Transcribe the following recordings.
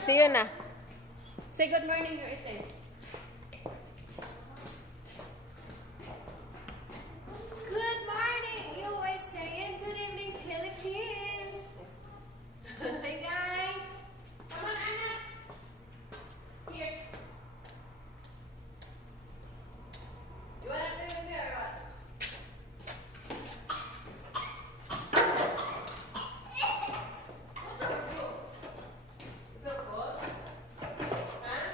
See you na. Say good morning, USA. Good morning, USA, and good evening, Philippines. Hi, guys. Come on, Anna. Here. You want to play with me or what? What's wrong with you? You feel cold? Huh?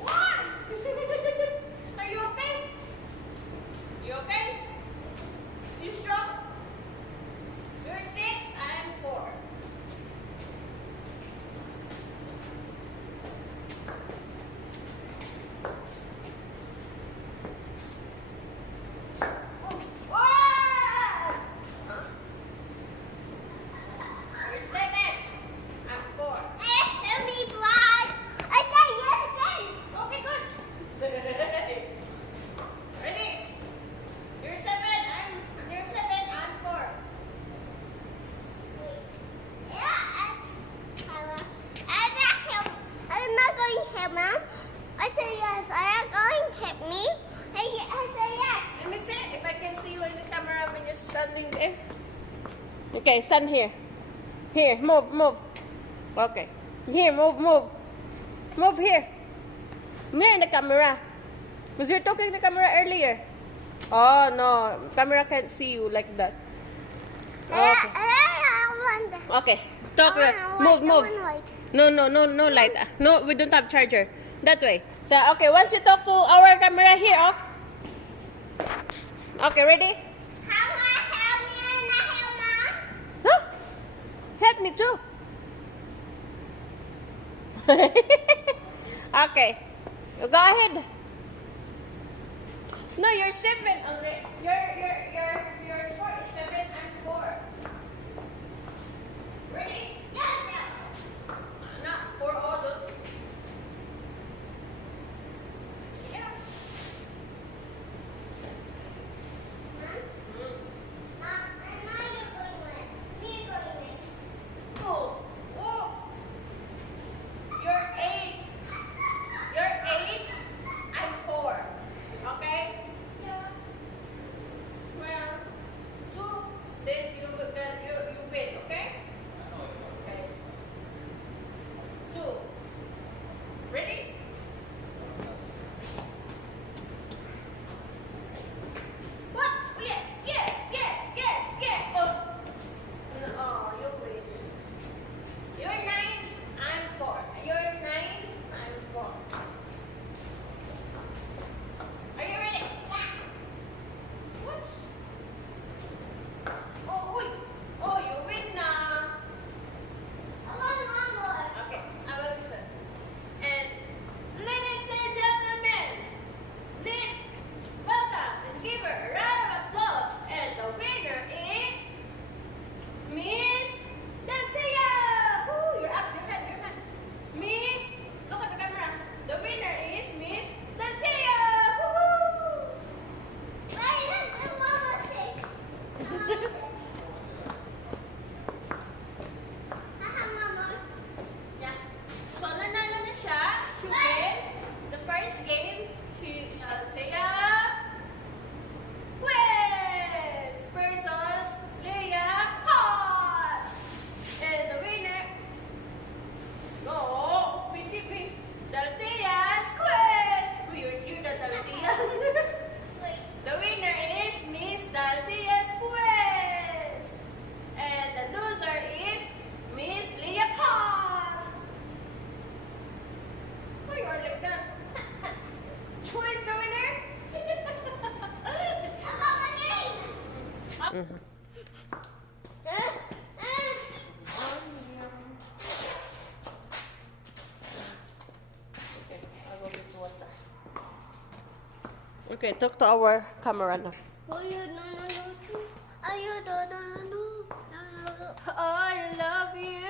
What? Are you okay? You okay? You strong? You're 6, I'm 4. You're 7. I'm 4. Okay, good. Ready? You're 7. You're 7. I'm 4. Let me see if I can see you in the camera when you're standing there. Okay, stand here. Here, move. Okay. Here, move. Move here. Near in the camera. Was you talking to the camera earlier? Oh, no. Camera can't see you like that. Okay. Okay. Talk. Move. No light. No, we don't have charger. That way. So, okay, once you talk to our camera here, oh. Okay, ready? Huh? Help me too. Okay. You go ahead. No, you're 7 already. Your score is 7 and 4. Ready? Not 4 all. Yeah. Oh. You're 8. You're 8. I'm 4. Okay? Well, 2. Then you win. Okay? Okay. 2. Ready? What? Yeah. Oh. Oh, you win. You're 9. I'm 4. You're 9. I'm 4. Are you ready? Whoops. Oh, uy. Oh, you win now. Okay, I will do that. And ladies and gentlemen, let's welcome and give her a round of applause. And the winner is Miss Dantia. Woo, you're up, your hand. Miss, look at the camera. The winner is Miss Dantia. Woo! Yeah. So, nanalo na siya. She win the first game. Dantia Quiz versus Leah Hot. And the winner, no, win. Dantia's Quiz. You're the Dantia. The winner is Miss Dantia's Quiz. And the loser is Miss Leah Hot. Why you are like that? Who is the winner? Mhm. Okay, talk to our camera now. I love you.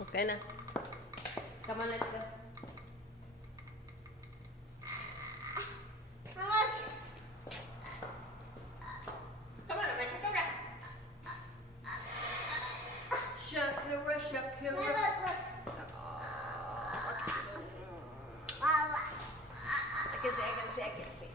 Okay na. Come on, let's go. Come on, Shakira. Shakira. I can see.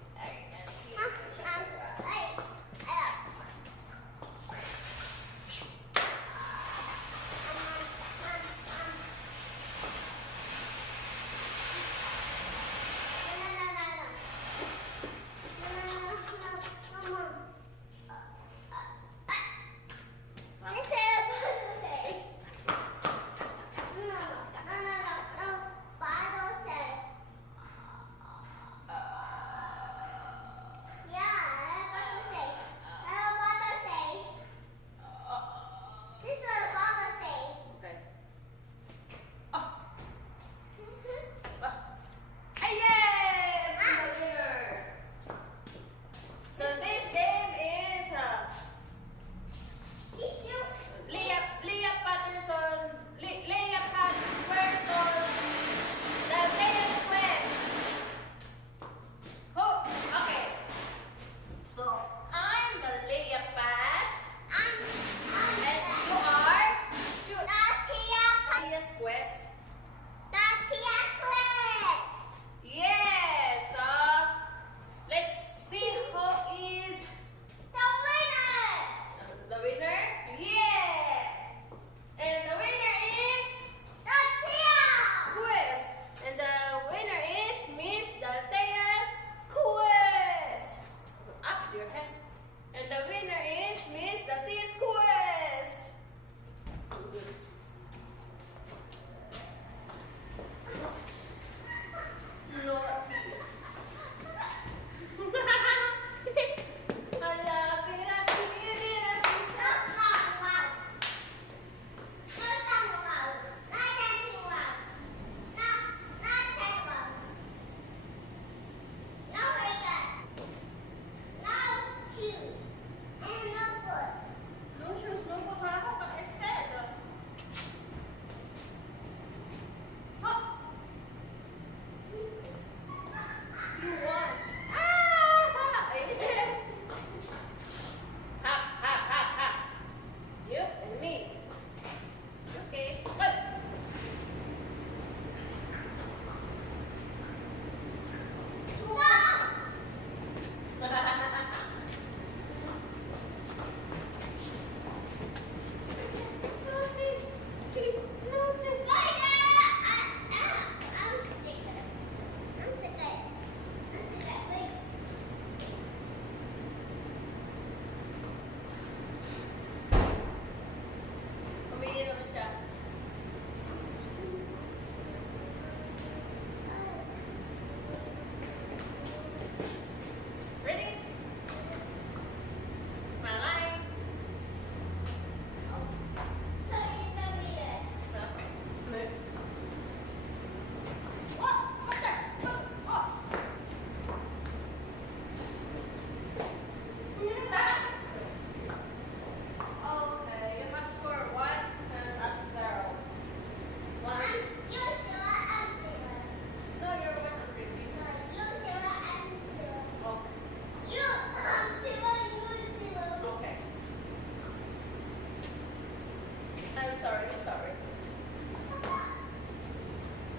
I'm sorry, sorry.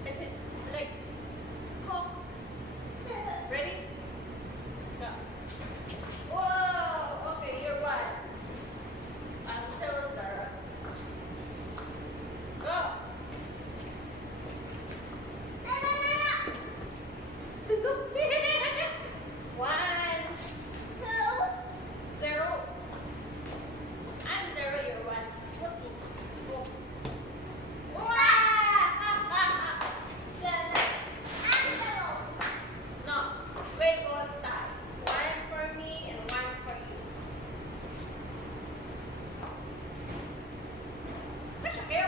Is it like Coke? Ready? Go. Whoa! Okay, you're one. I'm still Zara. Go! One, two, zero. I'm zero, you're one. Go, two. Go. No, we both tie. One for me and one for you. Where's your hair?